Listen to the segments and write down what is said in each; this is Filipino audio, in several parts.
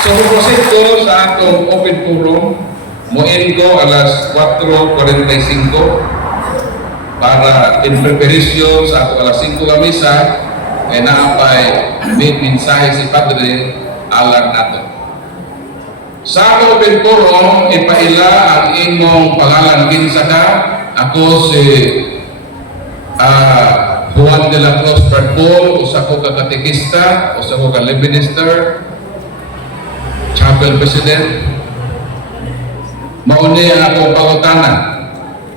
So, proceed ko sa atong open forum. Muin ko alas 4:45 para in preparation sa atong alas 5 ka misa ay naapay mensahe si Padre alang nato. Sa atong open forum, ipaila ang imong pangalan kinsa ka. Ako si Juan de la Cruz Perpol, usa ko ka katekista, usa ko ka lay minister, chapel president. Mauni ang akong pangutana.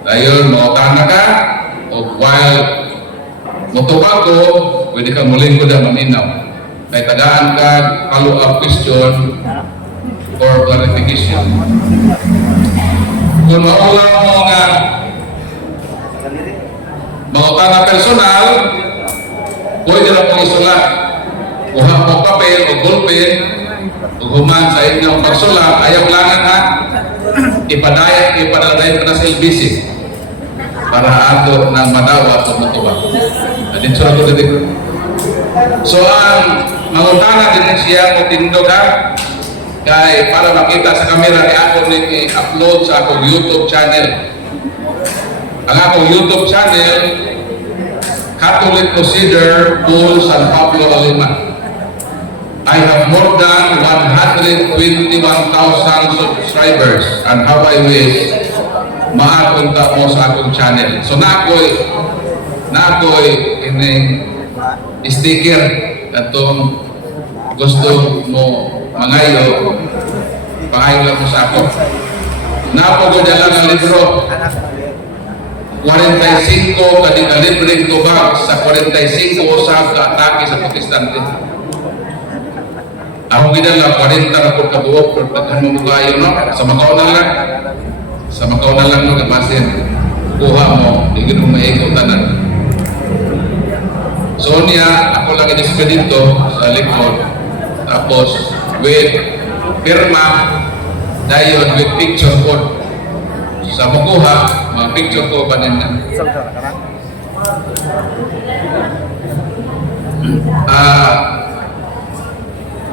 Dayon, mautana ka, o while mutubag ko, pwede kang muling ko na maminaw. Kaya tagaan ka, follow-up question or clarification. Kung maulang mo nga mautana personal, pwede na pong isulat. Kuha mo papel o gulpin, human sa inyong pagsulat, ayaw langan ha, ipadayat pa na sa LBC para ato ng madawa at matuwa. Adin surat ko dito. So ang mangutana din siya mo tindog ha, kay para makita sa kamera ni ako ni-upload sa akong YouTube channel. Ang akong YouTube channel, Catholic Crusader Paul San Pablo Alima. I have more than 121,000 subscribers, and how I wish makapunta mo sa akong channel. So nakoy ining sticker atong gusto mo mangayo, pangayo lang mo sa ako. Napo dala ng libro 45 kadikalibreng tubag sa 45 usab ka atake sa protestante. Ako ginala 40 na po kabuok pero naghan mo kayo no sa Macau na lang. Sa Macau na lang no kapasin. Kuha mo, digin mo maikaw tanan. So niya, ako lang inisipin dito sa likod. Tapos with firma dayon with picture code. Sa makuha, mga picture ko pa din na.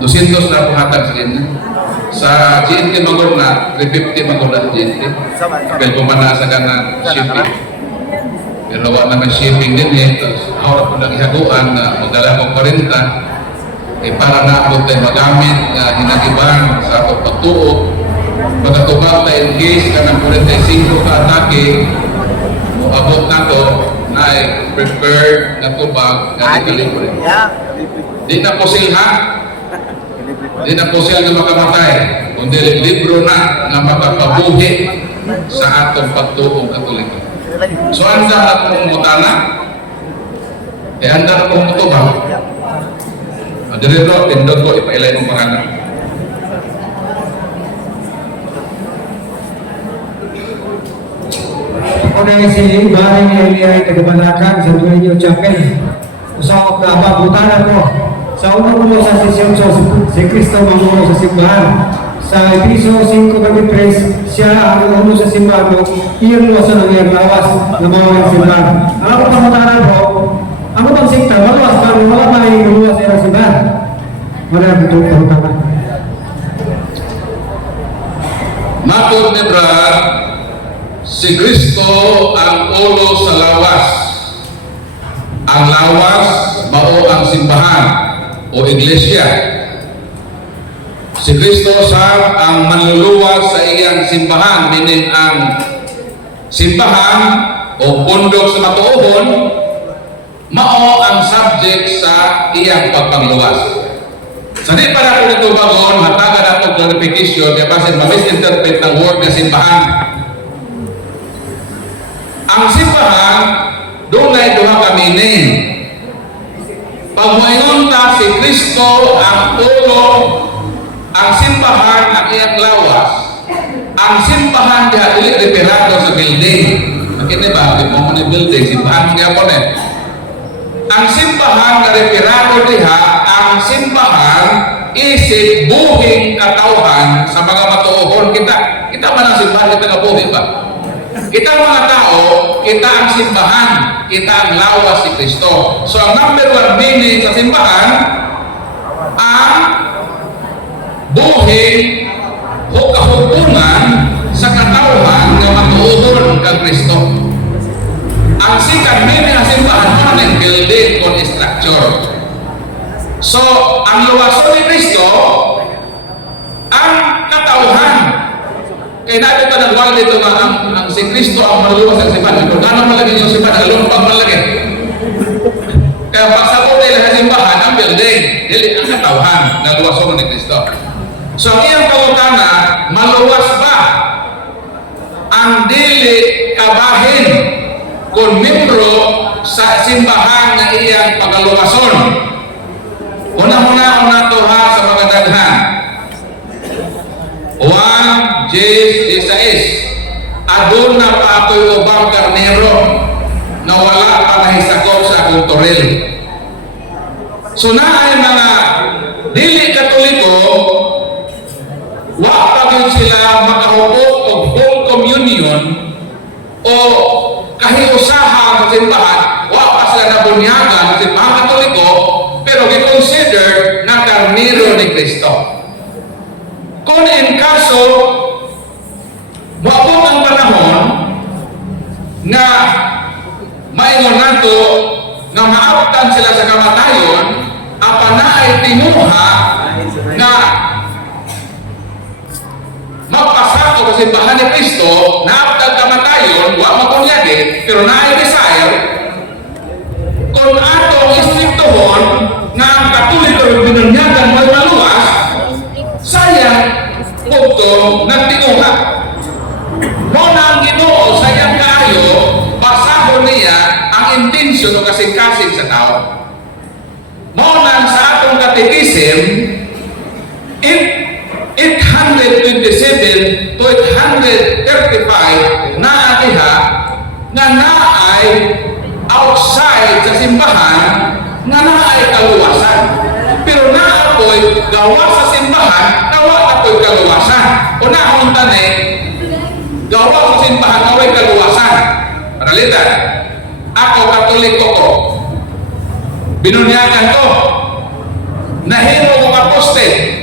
200 na puhatag sa kanya. Sa GNT Magorna, 350 Magorna GNT. Pero pumanasa ka na shipping. Pero wala naman shipping din eh. Tapos ako po lang ihaguan na magdala ko 40. Para na ako tayo magamit na hinagiban sa akong pagtuo. Pagkatubag tayo in case ka ng 45 ka atake, abot na to na prepared na tubag na ikalibre. Di na posil ha? Di na posil na makamatay. Kundi libro na na makapabuhi sa atong pagtuong Katoliko. So handa na pong mutana, handa na pong mutubag. Dirito, tindog ko, ipailay ng pangalan. Ako na si Bahay ni Eliay Tagabanakan sa Dueño Chapel. Usawag na mabutan ako sa unang ulo sa sesyon si Cristo Mamuno sa simbahan. Sa Episo 5:23, siya ang ulo sa simbahan mo, iyon mo sa nangyayang lawas na mga simbahan. Ang ako pamutanan ko, ako pang sikta, maluwas pa, wala pa yung luwas sa simbahan. Maraming itong pamutanan. Matod ni Brad, si Kristo ang ulo sa lawas. Ang lawas, mao ang simbahan o iglesia. Si Kristo sab ang manluluwas sa iyang simbahan, dinin ang simbahan o pundok sa matuohon, mao ang subject sa iyang pagpangluwas. Sa di para ko nito bagon, hatagan ako clarification kaya basin ma-misinterpret ng word na simbahan. Ang simbahan, doon ay duha ka meaning. Pag moingon ta si Kristo ang ulo, ang simbahan ang iyang lawas. Ang simbahan diha dili referado sa building. Makita ba? Di mo ni building, simbahan niya po eh. Ang simbahan na referado diha, ang simbahan isip buhing katawhan sa mga matuohon kita. Kita man ang simbahan, kita nga buhi ba? Kita mga tao, kita ang simbahan, kita ang lawas si Kristo. So ang number one meaning sa simbahan, ang buhing o kahukuman sa katawhan nga matuuhon kang Kristo. Ang sikat mini ang simbahan ng building o structure. So, ang luwason ni Kristo, ang katawhan. Kaya natin ito ng wala dito ang si Kristo ang maluluwas ng simbahan. Kung ano malagay yung simbahan, alam pag malagay. Kaya pagsabot nila sa simbahan, ang building, dili ang katawhan na luwason ni Kristo. So, ang iyang pangutana, maluwas ba ang dili kabahin kung membro sa simbahan na iyang pagaluwason? Una to ha sa mga daghan. 1 Jes 16. Adun na pa ako'y ubang karnero na wala pa nahisakop sa akong toril. So na ay mga dili katoliko, wa pa gyud sila makahupok og full communion o kahiusaha sa simbahan, wa pa sila nabunyagan sa simbahan katoliko, pero gi-consider na karnero ni Kristo. Kung in kaso, maabot ang panahon na maingon nato na maabtan sila sa kamatayon, apa na ay tinuha na magpasako sa simbahan ni Kristo, naabtan kamatayon, wa makunyagi, pero na ay desire, kung atong istriktohon na ang katoliko yung binunyagan mo maluwas, sayang punto nagtinuha. Mo na ang Ginoo sayang kaayo, basahon niya ang intensyon o kasing-kasing sa tao. Mo na sa atong katekism, 827 to 835 na atiha nga naay outside sa simbahan nga naay kaluwasan. Pero naapoy gawa sa simbahan na wala apoy kaluwasan. Unahon tani, gawa sa simbahan na way kaluwasan. Paralitan, ako katoliko ko, binunyagan ko, nahimo kong apostel,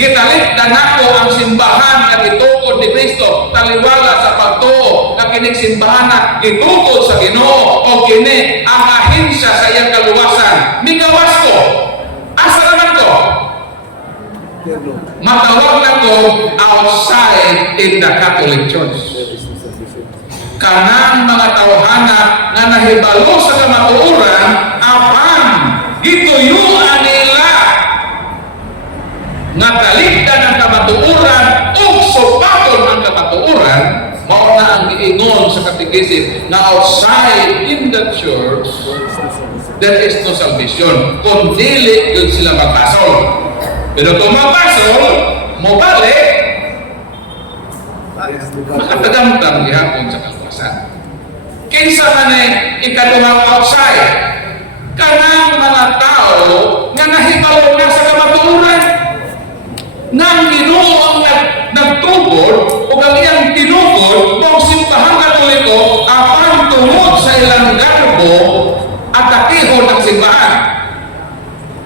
gitalit na nako ang simbahan na gitukod ni Kristo, taliwala sa pagtuo na kining simbahan na gitukod sa Ginoo o kini ang ahensya sa iyang kaluwasan. Migawas ko, asa naman ko? Matawag na ko outside in the Catholic Church. Kanang mga tawhana nga nahibalo sa kamatuoran, apan gituyuan nila nga kaligdan ang kamatuoran o supaton ang kamatuoran, mao na ang giingon sa katekism na outside in the church there is no salvation kung dili yun sila magpasol. Pero kung magpasol, mo balik, makatagamtang gihapon sa kaluwasan. Kinsa man ikaduhang outside, kanang mga tao nga nahibalo na sa kamatuoran, nang Ginoo ang nagtugod o ang iyang tinugod kung simbahan katoliko apan tungod sa ilang garbo at takihon ng simbahan.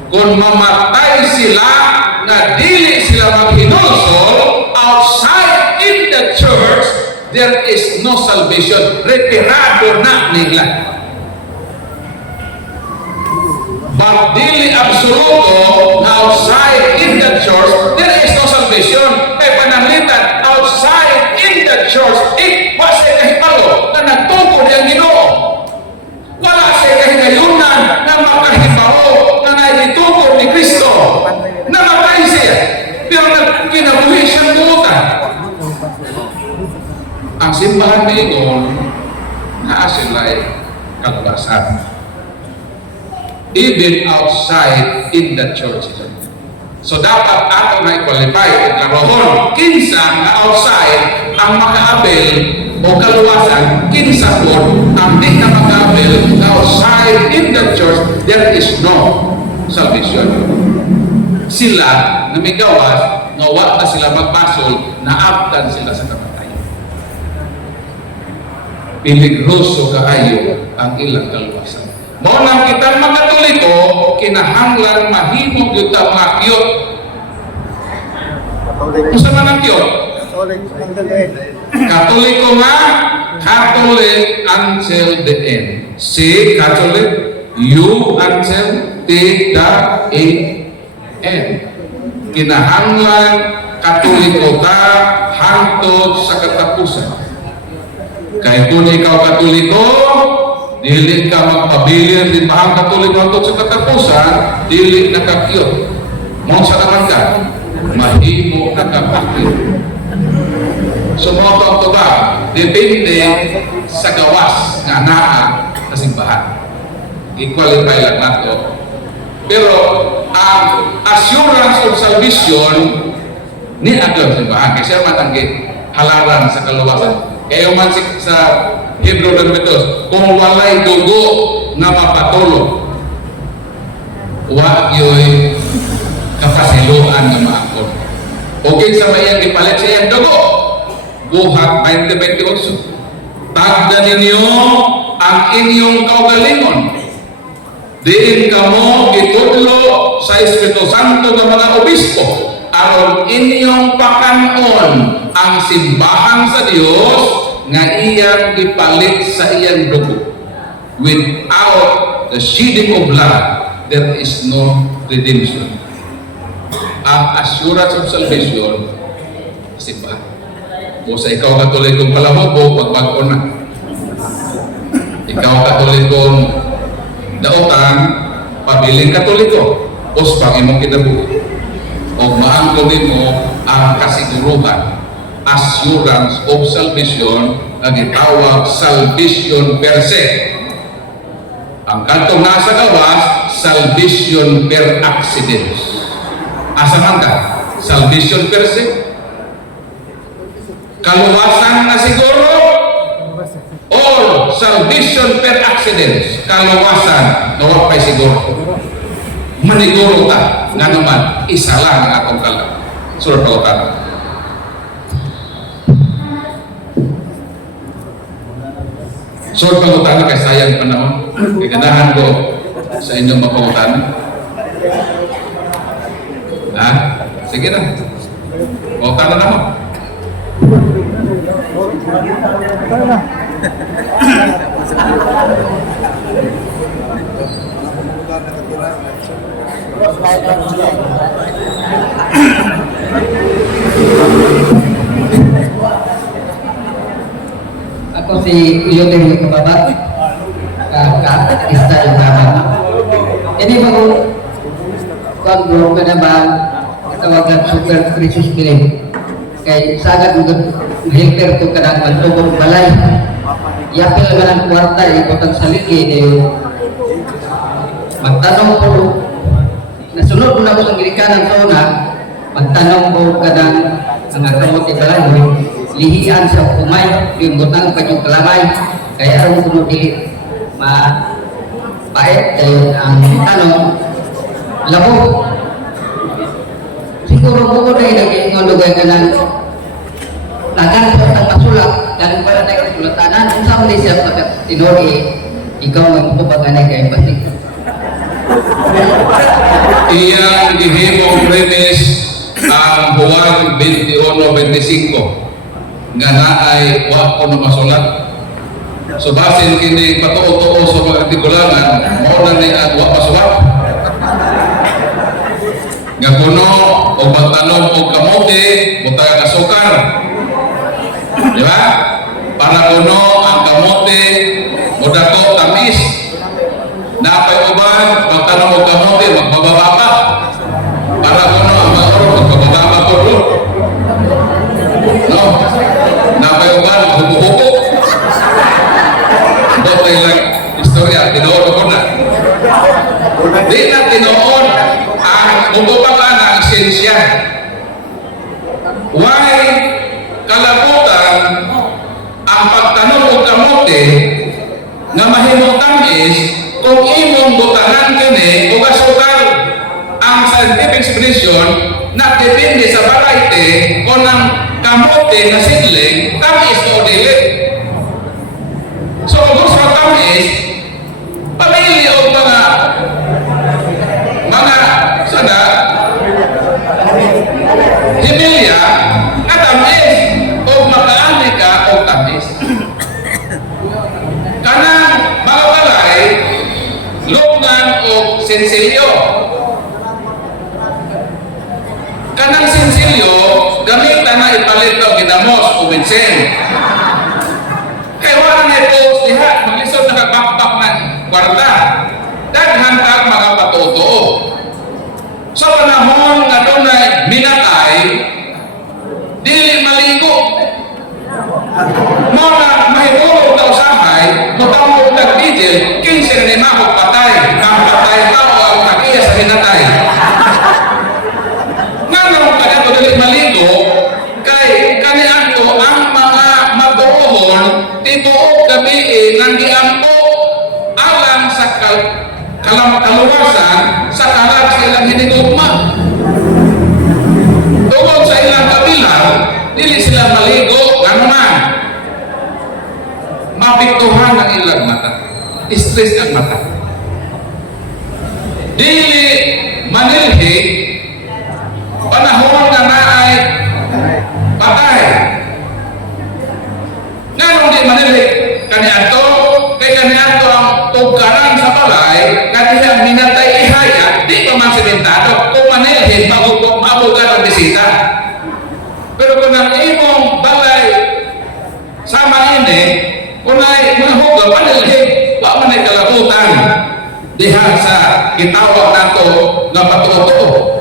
Kung mamatay sila na dili sila maghinulsol outside in the church, there is no salvation. Retirado na nila. But dili absoluto na outside in the church, there is no salvation. Kaya pananglitan, outside in the church, wala siya kahipalo na nagtungkol niyang Ginoo. Wala siya kahingayunan na makahibaho na naitungkol ni Kristo. Namatay siya, pero kinabuhi siyang buutan. Ang simbahan ni Ingon, naa sila ay kaluwasan. Even outside in the church. So dapat ato na i-qualify o karohon kinsa na outside ang makaabel o kaluwasan, kinsa po ang di na makaabel outside in the church, there is no salvation. Sila na may gawas nga wa na sila magpasol, naabtan sila sa kamatayon. Piligroso kaayo ang ilang kaluwasan. Mao nang kitang mga Katoliko kinahanglan mahimong gyud ta makyot Usa man ang kiyot? Katoliko nga, Catholic until the end. Si Catholic, you until the end. Kinahanglan Katoliko ka hangtod sa katapusan. Kaya kung ikaw Katoliko, dili ka magpabilin din bahang Katoliko hangtod sa katapusan, dili nakakiyot. Mo sa naman ka, mahimo nakapakiyot. Sumotong to ba? Depende sa gawas nga naa sa simbahan. I-qualify lang nato. Pero ang assurance of salvation ni agad simbahan. Kasi man ang halaran sa kaluwasan. Kaya man sa Hebrew 12, kung walay dugo na mapatulog, wa yo'y kapasiluan na maakon. Okay sa mayang ipalit sa iyang dugo. Buhat 2028. Tagda ninyo ang inyong kaugalingon. Diin kamo gitudlo sa Espiritu Santo ng mga obispo aron inyong pakanon ang simbahan sa Dios nga iyang ipalit sa iyang dugo. Without the shedding of blood, there is no redemption. Ang assurance of salvation, simbahan. O sa ikaw Katolikong palamog, pagbago na. Ikaw Katolikong dautan, pabiling Katoliko, o sa imong kinabuhi. O maangkon mo ang kasiguruhan, assurance of salvation, na gitawag salvation per se. Ang kantong nasa gawas, salvation per accident. Asa man ka? Salvation per se. Kaluwasan na siguro or salvation per accident. Kaluwasan na wapay siguro. Maniguro ta nga naman isa lang ang atong kalang. Surah Pautan. Surah Pautan kay sayang panahon. Kaganahan ko sa inyong mapautan. Ha? Sige na. Pautan na naman. Ako si Uyoteng Kababat, ka-artista yung naman. Ini bago kung ka na ba katawagan super crisis billing. Kay sagad mo helper to ka ng maltubong balay. Yapil ka ng kwarta, ikotang saliki, magtanong po, nasunod ko na ko sa girikanan to na, magtanong ko ka ng mga kamot ibalay, lihian sa kumay, yung butang pa yung kalamay, kaya araw ko dili mapait, kayo ang tanong, labo. Siguro po na nag-iingon lugay ka ng lagan po ang masulat, galing pala tayo kasulatanan, kung saan mo siya tinori, ikaw ang pupaganay kayo pati. Iyang gihimong premise ang Juan 21:25 nga naay wa ko na masulat. So basin kini patuo-tuo sa mga artikulangan, mao na ni ang wa masulat. Nga kuno o magtanong o kamote, butang kasukar. Di ba? Para kuno ang kamote, mudako tamis. Napay uban, magtanong o kamote, magbababa pa. Para kuno ang mga magbababa po ro. No? Napay uban, hubo-hubo. Botay lang istorya, tinoon ko na. Di na tinoon ang bubaba ng siyensya. Why kalabutan ang pagtanong o kamote nga mahimutang is kung imong butahan kini o kasukal ang scientific expression na depende sa variety o ng kamote na sidling tamis o dili. So gusto sa tamis pamili o mga sana himilya sinsilyo. Kanang sinsilyo, gamitan na ipalit o ginamos o bensin. Kaya wala na i-post diha, maglisod na kagbakbak ng kwarta. Daghan kag mga patutuo. Sa panahon nga dunay minatay, dili maligo. Mo na mahitulog na usahay, mutawag nag-digil, 15 na ni Mahog patay. Ang patay tao ang nakiya sa hinatay. Nga naman ka dito dili maligo, kay kaniadto ang mga matuohon, tituog gabi nang giampo alang sa kaluwasan sa kalag sa ilang hinigugma. Tungkol sa ilang kabilang, dili sila maligo, ano man. Mapiktuhan ang ilang mata. Stress ang mata. Dili manilhi, panahon na naay patay. Nga nung di manilhi, kaniadto, kay kaniadto ang tugkaran sa balay, kaniya minatay ihaya, di pa man simentado, kung manilhin, mabugan ang bisita. Pero kung ang imong balay sama ini, kung ay mahuga, manilhin, wa man ay kalabutan, diha sa gitawag nato nga patuo.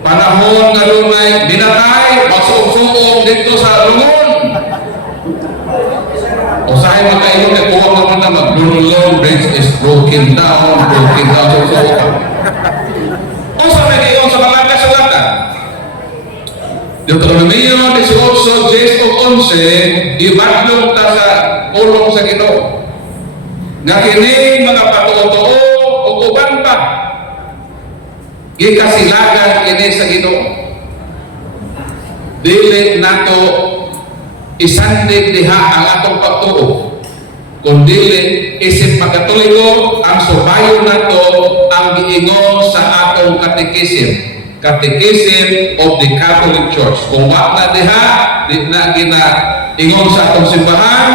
Panahon nga dunay binatay, masuog-suog dito sa lungon. Usahay makaingon kay kuha mo na maglulong, bridge is broken down, so. Usa may kayon sa mga kasulatan. Deuteronomio 18, 10 o 11, ibadlong ta sa pulong sa Ginoo. Nga kini mga patuo o uban pa, gikasilagan kini sa Ginoo. Dili nato isandig diha ang atong pagtuo, kundi isip pagkatuligo ang subayon nato ang giingon sa atong katekism of the Catholic Church. Kung wak na diha, di na ginaingon sa atong simbahan,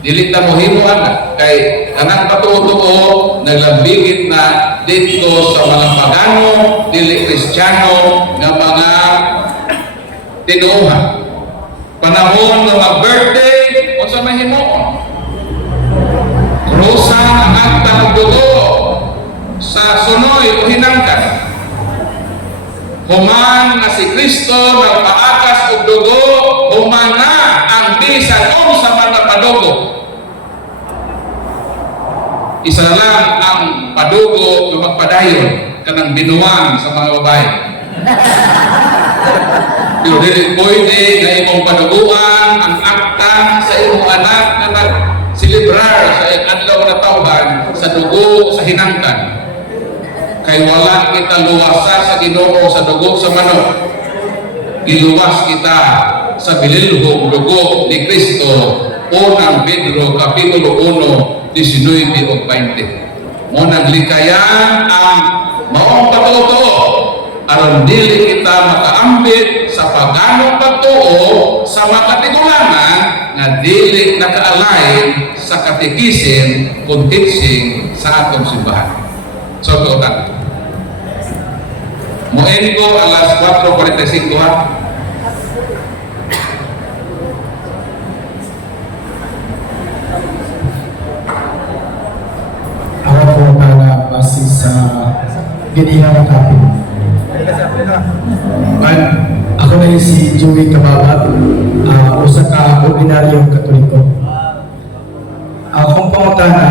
dili ta mo himuan na kay kanang patuo naglambigit na dito sa mga pagano, dili Kristiyano nga mga tinuuhan. Panahon na mag-birthday o sa mahimuon, krusan ang agtang dugo sa sunoy o hinangkan. Human na si Kristo nagpaakas og dugo, human na ang bisan o sa mga padugo. Isa lang ang padugo na magpadayon kanang binuwang sa mga babae. Pero dili pwede na imong paduguan ang akta sa imong anak na nag-celebrar sa adlaw na tawhan sa dugo sa hinangkan. Kay wala kita luwasa sa Ginoo sa dugo sa manok. Giluwas kita sa bililhong dugo ni Kristo. Unang Pedro Kapitulo 1, 19 o 20. Munang likayan ang maong patutuo aron dili kita makaambit sa paganong pagtuo sa makatigulangan nga dili nakaalay sa katekism kung teaching sa atong simbahan. So, tuotan. Muin ko alas 4:45 ha. Ako po para base sa ginihang topic. Ako na si Joey Kababat, usa ka ordinaryong Katoliko. Akong pangutana,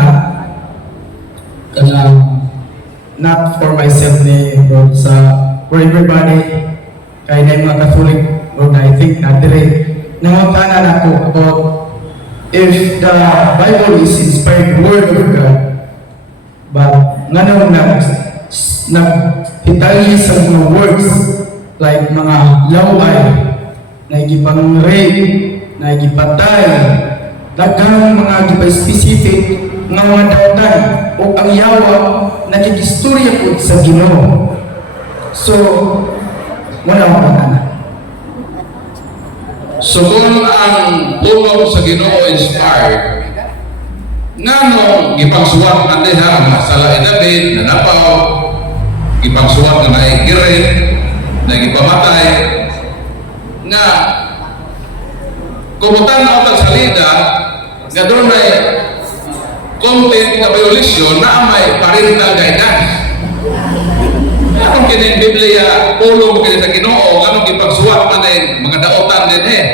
not for myself ni Lord, for everybody, kaya na yung mga Catholic, Lord, I think na dire, nangutana na ako about if the Bible is inspired word of God, but nga nung naghitalyi sa mga words like mga laway, naigipang-rape, naigipatay, daghang mga gipa-specific nga mga dautan o ang yawa nakigistorya po sa Ginoo. So, wala akong patana. So kung ang pulong sa Ginoo inspired, Ngano gipagsuwat na diha ang masala ni David na napaw, gipagsuwat na naigirit, na gipamatay, nga kumutan na otang salida, nga doon may content na violation na may parental guidance. Anong kinin Biblia, pulo mo kinin sa Ginoo, anong gipagsuwat na mga daotan din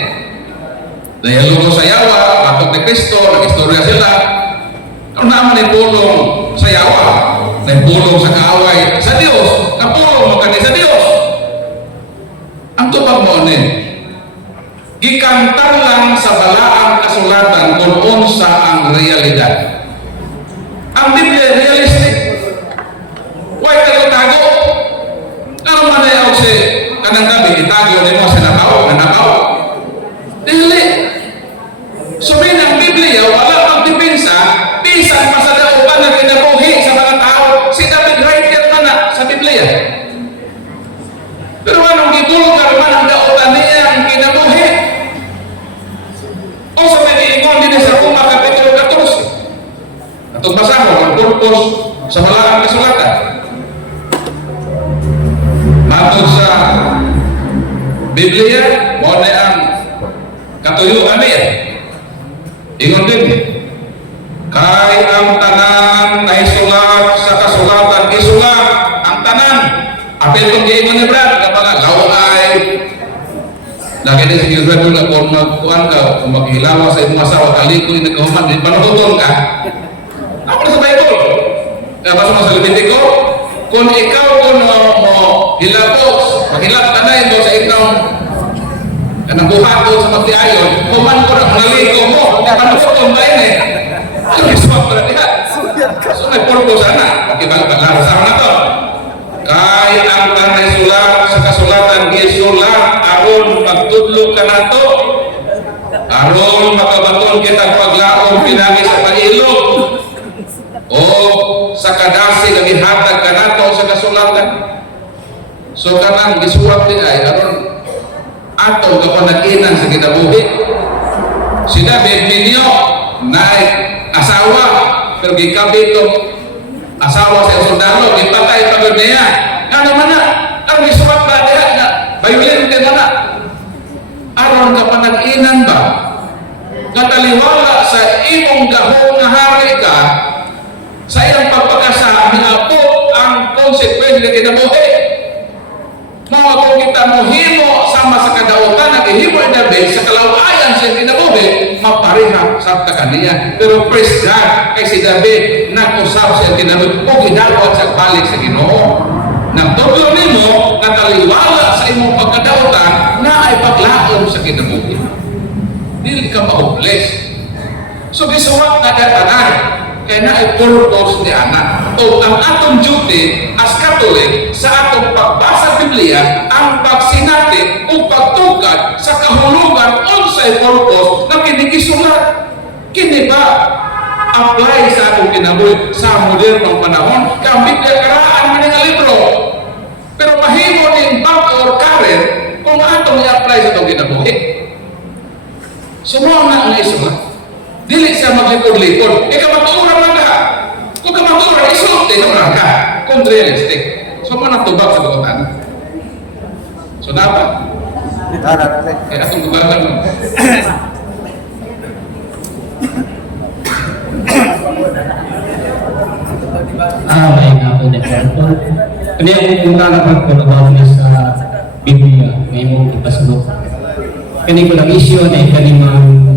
Dahil luto sa yawa, batok ni Kristo, nag-istorya sila. Ano naman ay pulong sa yawa, ay pulong sa kaaway sa Diyos, na pulong mo kani sa Diyos. Ang tupag mo gikantar lang sa balaang kasulatan kung unsa ang realidad. Ang Biblia realistic. Huwag tago. Ano man ay si kanang gabi, itago ni mo sa nakaw. Dili. So ang Biblia, wala pang depensa, bisan pa sa dautan na kinabuhi sa mga tao, si David writer man na sa Biblia. Pero anong gibulgar man ang dautan niya ang kinabuhi? O sa may iingon din sa Roma Kapitulo 14. Atong basahon ang purpose sa balaang kasulatan. Matod sa Biblia, mo na ang katuyuan niya. Ingon din, kay ang tanan na isulat sa kasulatan, isulat ang tanan. Apel kong giingon ni Brad, kapag laway. Lagi din sa Israel na kung magkuhan ka, kung maghilawa sa imong asawa, kalikoy na kahuman, din panututon ka. Ako na sa Bible. Basta mo sa Levitico, kung ikaw kung mo hilapos, maghilap ka na ito sa ikong kanang buhat ko sa magtiayon, kuman ko na naligo mo, panututon ba yun Ano isuwag ko na diha? So may purpose sana, magkibag-bagar sa na to. Kay ang tanay sulat sa kasulatan gisulat aron pagtudlo ka na to, aron makabaton kita paglaom pinagi sa pailog o sa kadasi na gihatag ka na to sa kasulatan. So kanang gisulat din ay aron atong kapanaginan sa kinabuhi. Si David minyo na asawa, pero gikabit ko asawa sa sundalo, gipatay pagod niya. Ano man na, ang isuwat ba niya na violent ka na aron kapanaginan ba? Kataliwala sa imong gahong na hari ka, sa iyang pagpagasa, minapot ang konsekwensya na kinabuhi. Mga kung kita mo himo sama sa kadautan at himo na David sa kalawayan sa kinabuhi, mapareha sa kaniya. Pero praise God, kay si David nag-usap sa kinabuhi o ginagawa sa balik sa Ginoo. Nagtublo nimo nataliwala sa imong pagkadautan na ay paglaom sa kinabuhi. Dili ka ma-hopeless. So gisuwat na katanan kaya na ay purpose ni anak. O ang atong duty as Catholic sa atong pagbasa Biblia, ang pagsinati o pagtugad sa kahulugan unsay purpose na kinigisulat. Kini ba apply sa atong kinabuhi sa modernong panahon? Kang Biblia karaan man nga libro. Pero mahimo ning back or current kung atong i-apply sa atong kinabuhi. Sumuha na ang isulat. Dili siya maglikod-likod. Kamatuura man ka. Kung kamatuura, isulot din orang ka. Kung realistic. So, manatubag sa bukotan. So, dapat. Kaya atong gubagan mo. May nga po na po. Kaya kung punta na po about na sa Biblia, may mong ipasulok. Kani ko lang issue na kanimang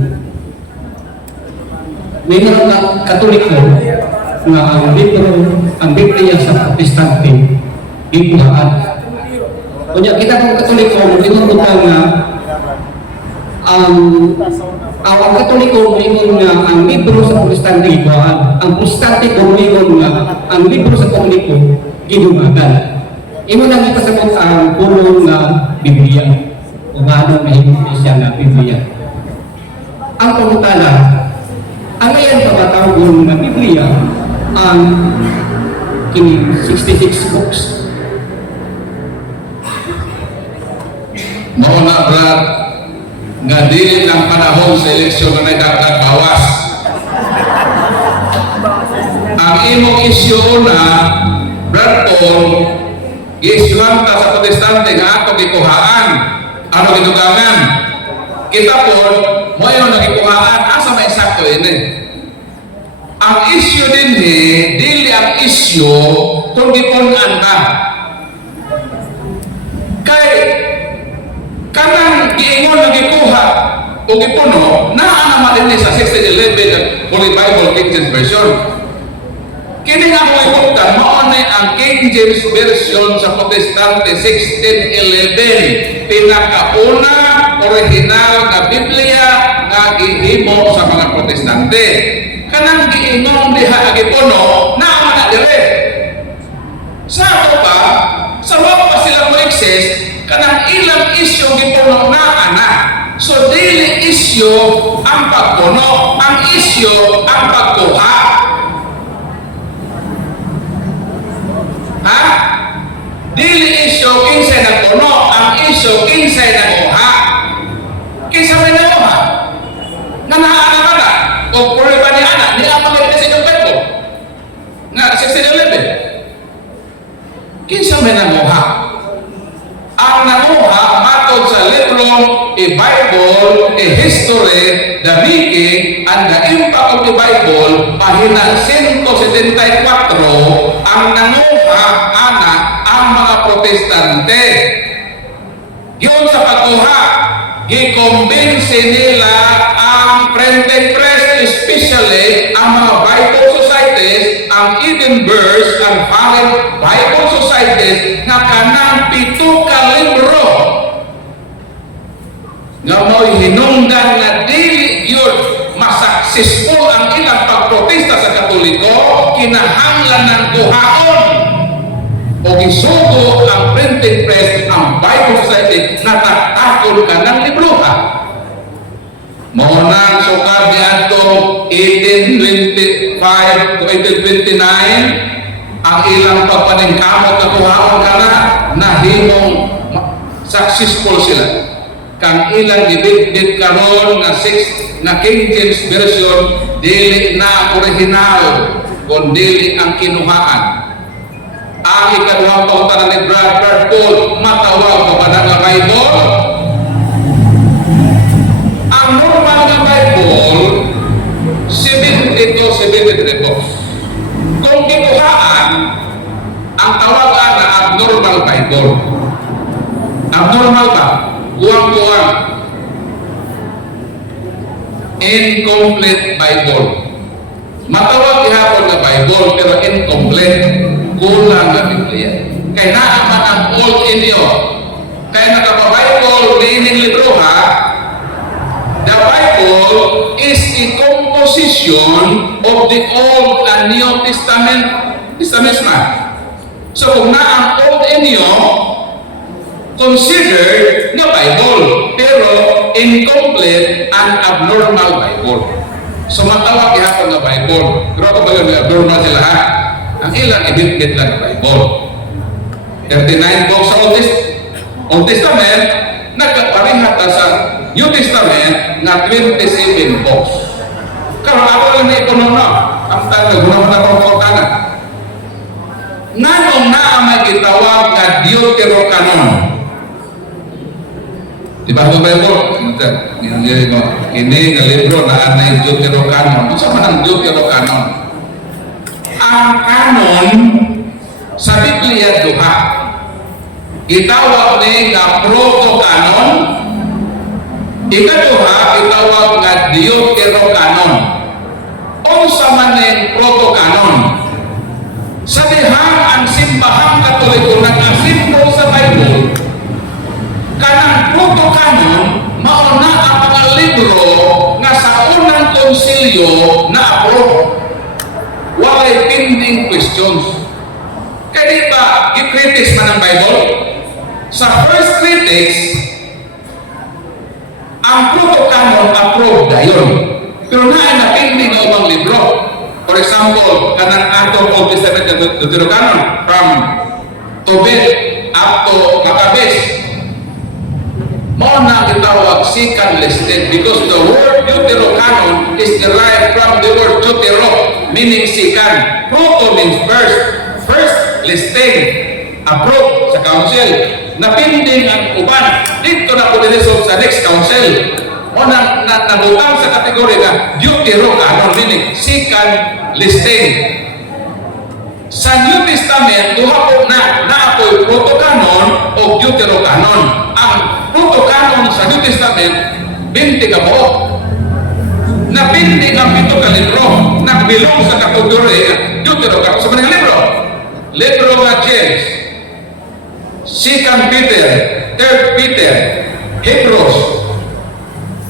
may mga Katoliko na ang Biblia sa Protestante Biblia. Kunya kita kung Katoliko, tinutupan na ang Katoliko mingon nga ang libro sa Protestante gibuhat. Ang Protestante mingon nga ang libro sa Katoliko gidumagan. Imo lang ipasabot ang pulong nga Biblia. Umano na siya nga Biblia. Ang pangutana, ang iyan pamatawag ng Biblia ang kini 66 books. Mao na Brad, nga dili ang panahon sa eleksyon na nagdagdag bawas. imong isyu na Brad Paul, giisyuhan ta sa protestante nga ato gikuhaan, ano gidugangan. Kita po, mo yung nagikuhaan, asa may sakto ini. Ang isyu din dili ang isyu kung gipunan ka. Kay kanang giingon na gikuha o gipuno, naa naman din sa 1611 Holy Bible King James Version. Kini nga mo ibukan, maunay ang King James Version sa Protestante 1611. Pinakauna, original na Biblia nga gihimo sa mga Protestante. Kanang giingon diha agipuno, naa na dire. Sa ato pa, sa wala pa sila mo-access, kanang ilang isyu gipuno na ana. So daily isyu ang pagpuno, ang isyu ang pagkuha. Ha? Dili isyu kinsay nagpuno, ang isyu kinsay naguha. Kinsa may naguha? Nga naana ka na, o puri ba ni ana, ni ang mga sa inyong Bible. Nga, 1611. Kinsa may naguha? Ang naguha, matod sa librong Bible, history, the making, and the impact of the Bible, pahina 174, ang nanguha, ana, ang mga Protestante. Yun sa pagkuha, gikumbinsi nila ang printing press, especially ang mga Bible societies, ang Edinburgh, ang foreign Bible societies, na kanang 7 ka libro nga mo'y hinungdan na dili yun masuccessful ang ilang pagprotesta sa Katoliko, kinahanglan ng kuhaon o gisugo ang printing press, ang Bible Society, na tatakol ka ng libroha. Maunang sukad niya itong 1825 to 1829, ang ilang pagpaningkamot na kuhaon ka na himong successful sila. Kang ilang gibit-bit karon na King James Version, dili na original, kundi ang kinuhaan. Ang ikaduhang pautaran ni Brother Paul, matawag mo ba ng Bible? Ang normal na Bible, 70 to 73 books. Kung kinuhaan, ang tawagan na abnormal Bible. Abnormal ba? Kuwang-kuwang. Incomplete Bible. Matawag ihapon na Bible, pero incomplete. Kulang na Biblia. Kaya naaman ang old inyo. Kaya nakapa-Bible, meaning libro ha, the Bible is a composition of the Old and New Testaments man. So kung na ang old inyo, considered na Bible, pero incomplete and abnormal Bible. So matawag ihapon na Bible. Pero ako ba yun, abnormal sila ha? Ang ilang ibit-bit lang Bible. 39 books sa Old Testament, nagkaparihata sa New Testament na 27 books. Karon ako lang na ikonono, ang tayo, gunaman na pangkautangan. Nganong na may gitawag na Deuterocanon. Di ba ang Bible? Ini nga libro na anay Deuterocanon. Ano sa man ang Deuterocanon? Ang kanon sa Biblia duha. Itawag ni nga proto-canon. Ikaduha, itawag nga Deuterocanon. Unsa man ning proto-canon? Sa dihang ang simbahang Katoliko nag-asimbol sa Bible, kanang proto-canon, mauna ang mga libro nga sa unang konsilyo na approve. Walay pending questions. Kaya di ba, i-critics man ang Bible? Sa first critics, ang proto-canon approved dayon. Pero na pending na ubang libro. For example, kanang atong Old Testament na Deuterocanon, from Tobit up to Maccabees. Mao na gitawag second listed because the word Deuterocanon is derived from the word Deutero, meaning second. Proto means first. First listing, approved sa council. Napinding ang uban. Dito na po nilisod sa next council. O nabutang sa kategory na Deuterocanon, meaning second listing. Sa New Testament, duha po na ako'y protocanon o Deuterocanon. Ang protocanon sa New Testament, 20 ka buo. Napindi ang 7 ka libro. Nagbilong sa kategory Deuterocanon. Sa mga libro, libro nga James, 2 Peter, 3 Peter, Hebrews,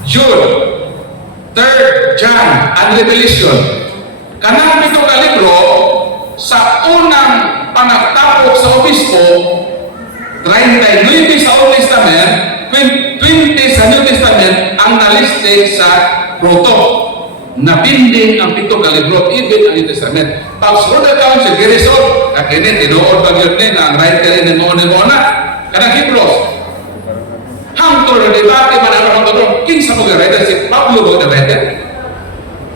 Jude, 3 John, and Revelation. Kanang 7 ka libro, sa unang panagtapok sa obispo, 39 sa Old Testament, 20 sa New Testament ang nalisted sa proto. Napinding ang 7 ka libro, even ang New Testament. Pag sunod na taon sa Gerisod, kakini, tinuod pag yun na, ang writer ni mo na, kanang Hebrews. Hangtod na debate man ang hangtod, king sa mga writer, si Pablo ba na writer?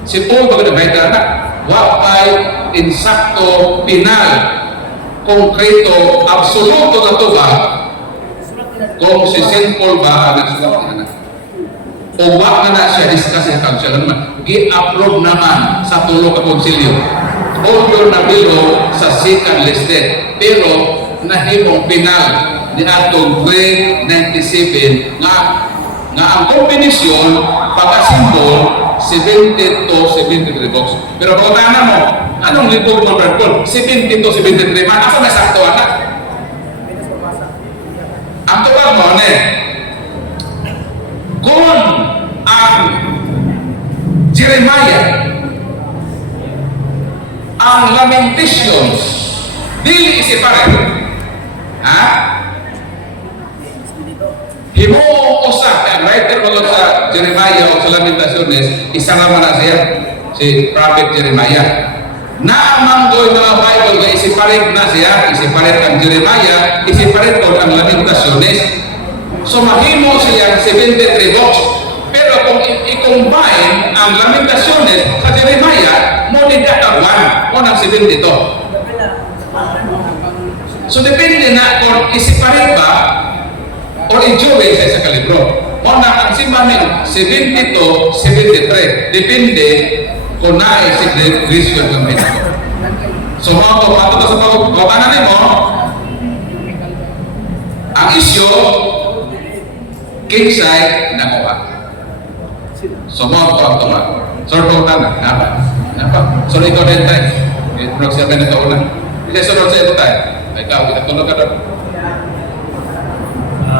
Si Paul ba na writer na? Wapay insakto, pinal, konkreto, absoluto na ito ba kung si St. Paul ba ang nagsulat na o wak na siya discuss sa council naman, gi-approve naman sa tulo ka konsilyo. Audio na bilo sa second listed, pero nahimong pinal ni atong grade 97 nga ang kombinasyon pagkasimbol 70 to 73 box. Pero kung tana mo, anong libog mo Brad? 70 to 73 man, asa may sakto anak? Ang tuwag mo, kung ang Jeremiah, ang Lamentations, dili isipare, ha? Himo usa ang writer mo sa Jeremiah o sa Lamentaciones, isa naman na siya, si Prophet Jeremiah. Na manggoy mga Bible nga isiparit na siya, isiparit ang Jeremiah, isiparit ko ang Lamentaciones. So mahimo siya 73 books. Pero kung i-combine ang Lamentaciones sa Jeremiah, mo ni datawan mo ng 72. So depende na kung isiparit ba o i-jewel sa isa ka libro. O na ang simanin, 70 to 73. Depende kung na si segregation ng ito. So mga to, pato sa pagkakanan mo, ang isyo, king side, nakuha. So mga to, sort of napa. So ikaw din tayo. Ito siya ka na kauna. Kasi sunod sa ito tayo. Ikaw, tulog ka doon.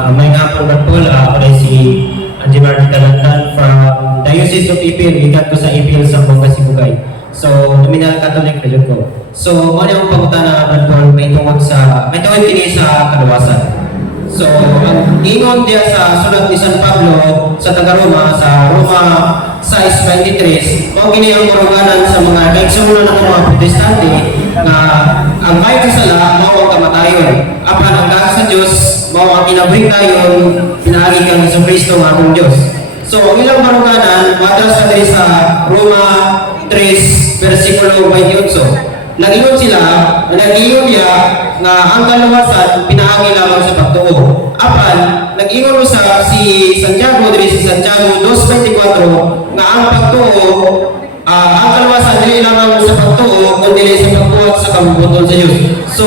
May nga po ako rin si Angie Marty Talantan from Diocese of Ipil. Ikat ko sa Ipil sa Bongga Sibugay. So, nominal Catholic religion ko. So, muna yung pagutan na Brad may tungkol kini sa kalawasan. So, ang ingon diya sa sulat ni San Pablo sa Taga-Roma, sa Roma 6:23, o kini ang karuganan sa mga kaigsunan ng mga protestante na ang may kasala mao ang kamatayon. Apan ang dahil sa Diyos mao ang kinabuhi tayon pinaagi kang Jesucristo nga akong Diyos. So, ang ilang karuganan madala sa diri sa Roma 3 versikulo 28. Nag-iyon niya nga ang kalawasan pinaagi lamang sa pagtuo. Apan, nag-ingon sa si Santiago diri sa Santiago 2:24 nga ang pagtuo ang kalawasan dili lamang sa pagtuo kundi sa pagtuo sa kabubuton sa Dios. So,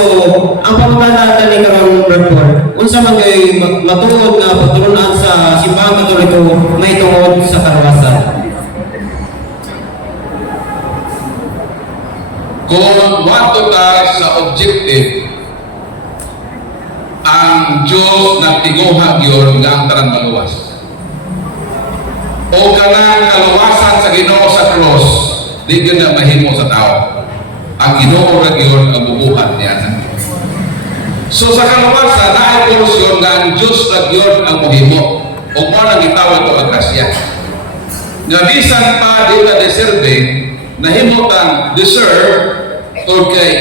ang pamamagitan ni karon report unsa man kay matuod nga pagtulunan sa simbahan Katoliko may tungod sa kalawasan. Kung wato ta sa objective, ang Diyos nagtiguhag yun nga ang tarang maluwas. O kanang kaluwasan sa Ginoo sa cross, di yun na mahimo sa tao. Ang Ginoo ra yun ang bubuhat niya. So sa kaluwasan, na ay porsyon nga ang Diyos ra yun ang mahimo. O mo nang itawag ko ang grasya. Nga bisan pa di ka deserving, nahimutang deserve o kay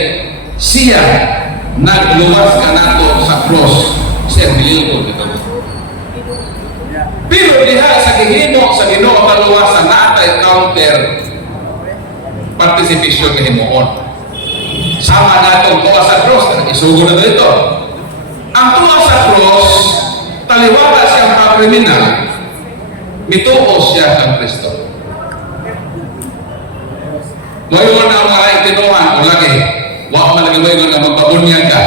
siya nagluwas ka nato sa cross. Siya bilil ko dito. Pero diha sa gihimo sa Ginoo kaluwasan naatay counter participation kahimuon. Sama natong tuwa sa cross, isugo na dito. Ang tuwa sa cross, taliwala siyang pagkriminal, mituos siya kang Kristo. Moyon ang mga itinuhan o lagi, wak man lagi moyon na magpabunyag ka.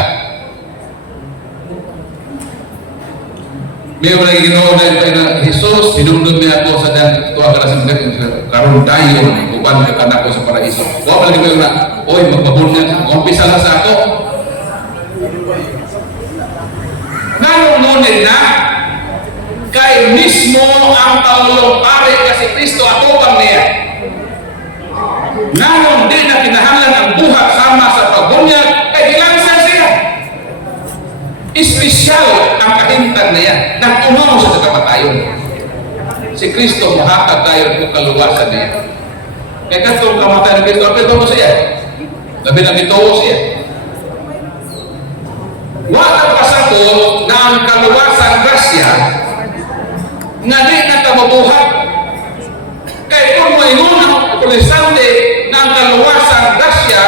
May lagi ginawa na Jesus, hinundod niya ako sa dan tuwa ka na sa mga karoon dayon, uban ka na ko sa paraiso. Wak man lagi moyon na, oy, magpabunyag, umpisa lang sa ako. Nanungunin na, kay mismo ang Pangulong Pare kasi Kristo atupang niya. Nanon din na kinahanglan ang buhat sama sa pagbunyag kay gilansan siya. Espesyal ang kahimtang na yan. Nag-umaw siya sa kamatayon. Si Kristo mahatag tayo kung kaluwasan niya. Kaya katong kamatayon ng Kristo, apito mo siya. Labi na ito siya. Wala pa sa ko na ang kaluwasan grasya na di na mabuhat. Kaya kung mo inunang kulisante ng kaluwasan grasya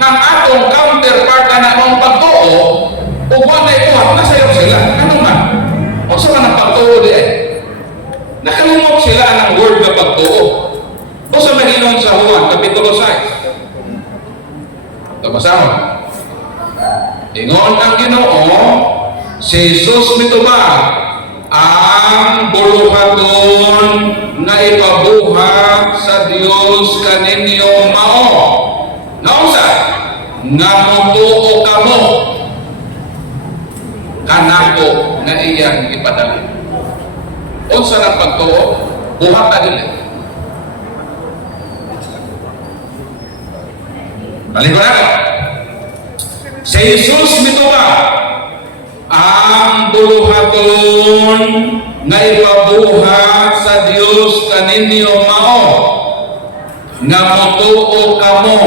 ng atong counterpart na ng pagtuo, ubuan na ikuhat, nasayaw sila. Ano man? O sa man ang pagtuo di ay? Nakalimot sila ng word na pagtuo. O sa Mahinon sa Juan, Kapitulo 6. Ito masama. Ingon ang Ginoo, si Jesus mitubag ang buluhaton na ipabuhat sa Dios kaninyo mao. Naunsa? Nga mutuo kamo kanako na iyang ipadali. Unsa ng pagtuo? Buhat na dili. Balik ko na ko. Si Jesus mitubag ang buluhaton na ipabuhat sa Dios kaninyo mao nga motuo kamo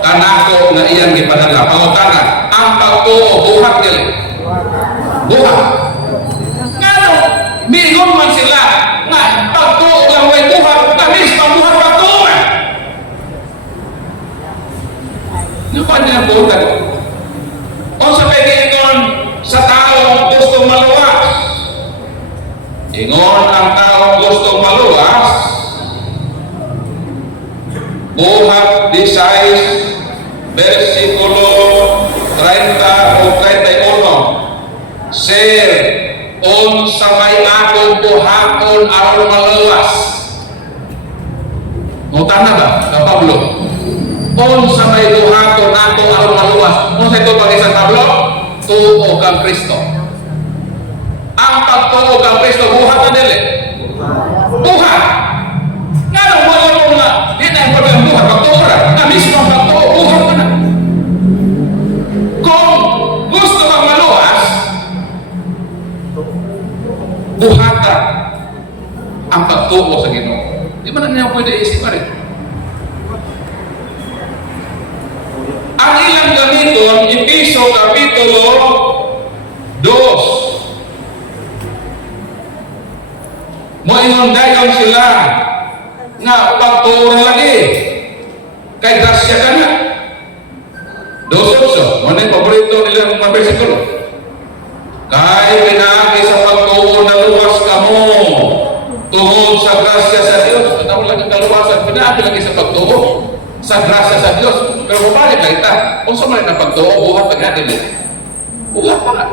kanako na iyang gipadala. Pangutana, ang pagtuo buhat dili. Buhat. Ngano miingon man sila nga pagtuo lang way buhat, tamis pagbuhat pagtuo. Napa niya buhat? O sa pag-iingon sa taong gustong maluwas. Ingon ang taong gustong maluwas, buhat 16, versikulo 30 o 31. Sir, sa may akong buhaton aron maluwas. Mutana ba? Sa Pablo. Sa may buhaton ato aron maluwas. Sa ito pag isang Pablo, tuo kang Kristo. Ang pagtuo kang Kristo, buhat na dili. Buhat. Nga nang wala mo nga, di na yung pagkang buhat, pagtuo na. Na mismo ang pagtuo, buhat na. Kung gusto kang maluwas, buhatan ang pagtuo sa Ginoo. Di ba na niya pwede isip rin? Ang ilang gamiton, Episo Kapitulo 2. Moingon dayon sila nga pagtuon lagi kay grasya ka na. 2:8. Ano yung paborito nilang mga versikulo? Kay pinaagi sa pagtuon na luwas ka mo tungod sa grasya sa Diyos. Ito mo lagi kaluwasan, pinaagi lagi sa pagtuon sa grasya sa Diyos. Pero bumalik ka ita, kung sa mga napagtuo, buhat na natin din. Buhat pa na.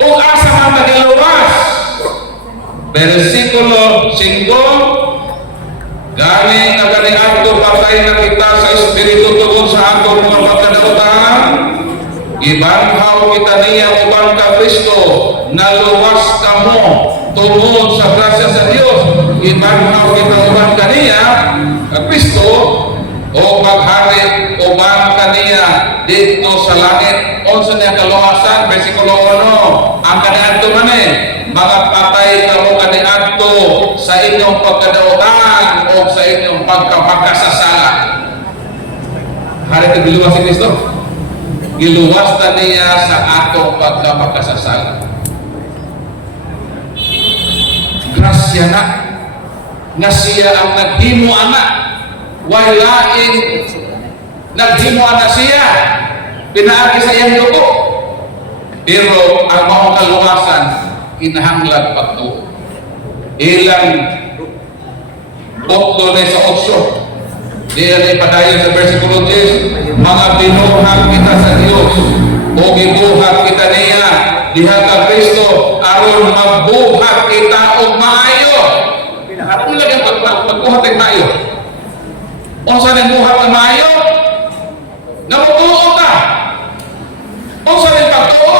Kung asa man magaluwas, versikulo 5, gani na gani ato patay na kita sa Espiritu tungkol sa ato mga pagkadautan, ibanhaw kita niya uban ka Kristo, naluwas ka mo tungkol sa grasya sa Diyos, ibanhaw kita uban ka niya, Kristo, o maghari uban kaniya dito sa langit. Unsa niya kaluwasan? Versikulo 1, ang kaniadto man mga patay kamo kaniadto sa inyong pagkadautan o sa inyong pagkapagkasasala. Hari ka giluwas si Kristo? Giluwas na niya sa atong pagkapagkasasala. grasya na nga siya ang naghimo ana, way lain naghimo ana siya, pinaagi sa iyang dugo. Pero ang maong kaluwasan, kinahanglan pagtuo. Ilang 8 na sa 8. Diyan ay padayon sa versikulo 10, mga binuhat kita sa Diyos, o gibuhat kita niya, diha ka Kristo, aron magbuhat kita og maayo. Ano lagi ang pagbuhat ng maayo? Unsa ning buhat ng maayo? Namutuo ka. Unsa ning pagtuo?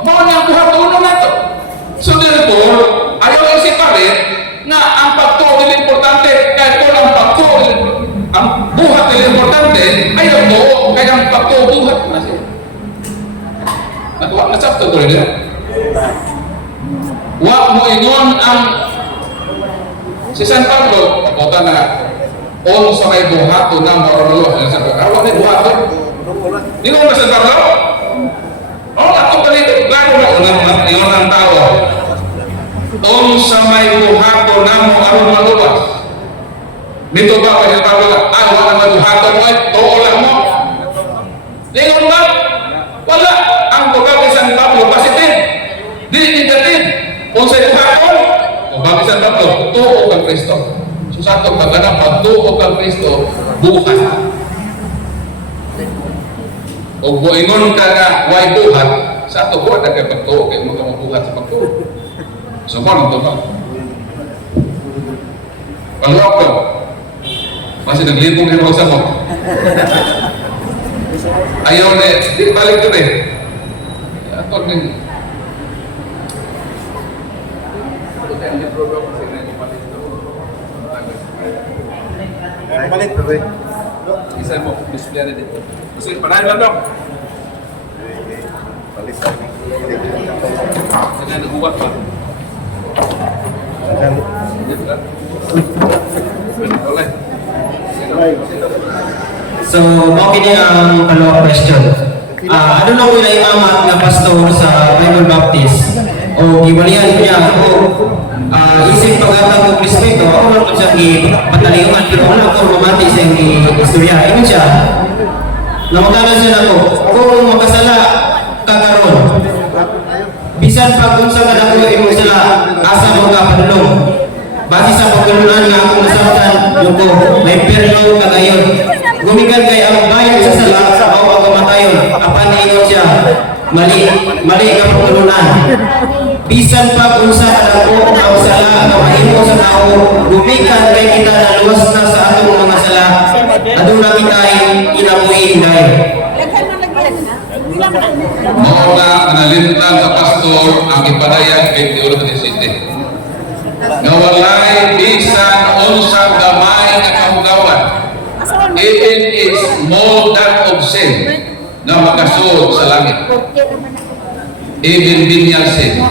Mao na ang buhat uno nato. So therefore, ayaw isipalit nga ang pagtuo dili importante kay kung ang pagtuo ang buhat dili importante ayaw mo kay ang pagtuo buhat na siya. Natuwa na sakto to rin. Wa mo ingon ang si San Pablo, pagkota na on sa may buhato na marunolo. Awa may buhato. Di mo ba San Pablo? Oh, ato pa nito. Bago na unang iyon ang tao. On sa may buhato na marunolo maluwas. Nito ba kay San Pablo? Awa na may buhato mo ay tuo lang mo. Di mo ba? Wala. Ang buhato ni San Pablo positive. Di negative. On sa buhato, o bakit San Pablo? Tuo kang Kristo. So sa itong pagganap, pagtuo kang Kristo, buhat. O buingon ka na, why buhat? Sa ito buhat na kayo pagtuo, kayo mo ka mabuhat sa pagtuo. So paano ito ba? Paluwag ko. Kasi naglibong kayo sa mo. Ayaw na, di balik ko rin. Ito din. Balik, balik. Isa mo, display na dito. Kasi panahin lang dong. Balik sa akin. Saan na nabuhat pa? Dito lang. Ulit. So, okay na ang follow-up question. Ano na ko yung amat na pastor sa Bible Baptist? O gibalihan niya ako, isip pagkatang ng respeto, ako lang kung siya ipataliwan, pero wala ako romati sa yung istorya. Ino siya, namagana siya na ako, kung makasala kakaroon, bisan pag kung sa kadako imo sila, asa mo ka padulong. Base sa pagkalunan nga akong nasabtan, yung ko, may peryo kagayon. Gumigan kay ang bayan sa sala, o ang kamatayon, apan niingon siya, mali ka pagkalunan. Bisan pa kung sa kadako ang sala, na mahimo sa tao, gumigan kay kita na luwas na sa atong mga sala, aduna kita ay inamuin dahil. Mauna analintan sa pastor ang ipadayag kay Teolo City. Nga walay bisan unsang gamay nga kahugawan, even its small dot of sin na makasuot sa langit. Even venial sin.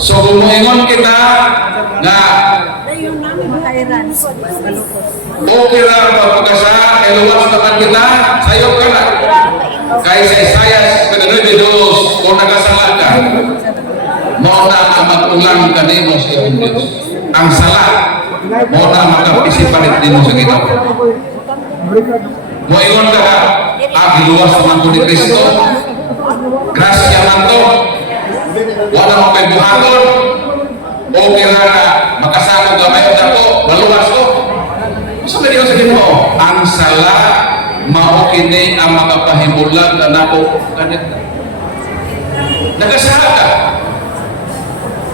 So kung moingon kita na okay ra pagkasa kay luwas naman kita, sayop ka na. Kay sa Isaiah 9:2 kung nagkasala ka, mo na ang mag-ulang kanimo sa iyong Diyos. Ang sala, mo na makapisipalit din mo sa Ginoo. Mo ingon ka ka, giluwas naman ko ni Kristo, grasya man to, wala mo kay buhaton, o kira na makasakog gamay na to, maluwas to. Gusto nga sa Ginoo, ang sala, mao kini ang makapahimulan na nako kanit. Nagasala ka.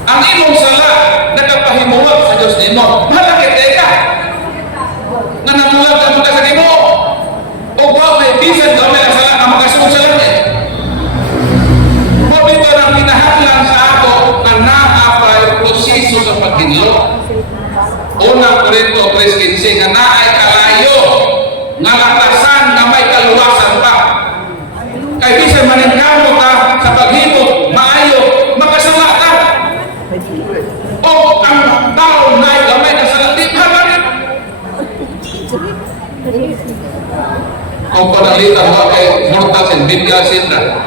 Ang imong sala nagapahimulat sa Diyos nimo. Malakit ka. Nga namulat ka mga sa nimo. O ba may bisan gamay ang sala nga makasuot sa langit. Mabito ng pinahanglan sa ato na naapay proseso sa pagkinlo. Unang Korinto 3:15 nga naay kalayo nga latasan na may kaluwasan pa. Kay bisan maningkamot ka sa paghimo maayo makasala ka. O ang tao na gamay na sa lalim habarin. Kung panalitan mo kay mortal sin, biblia sin na,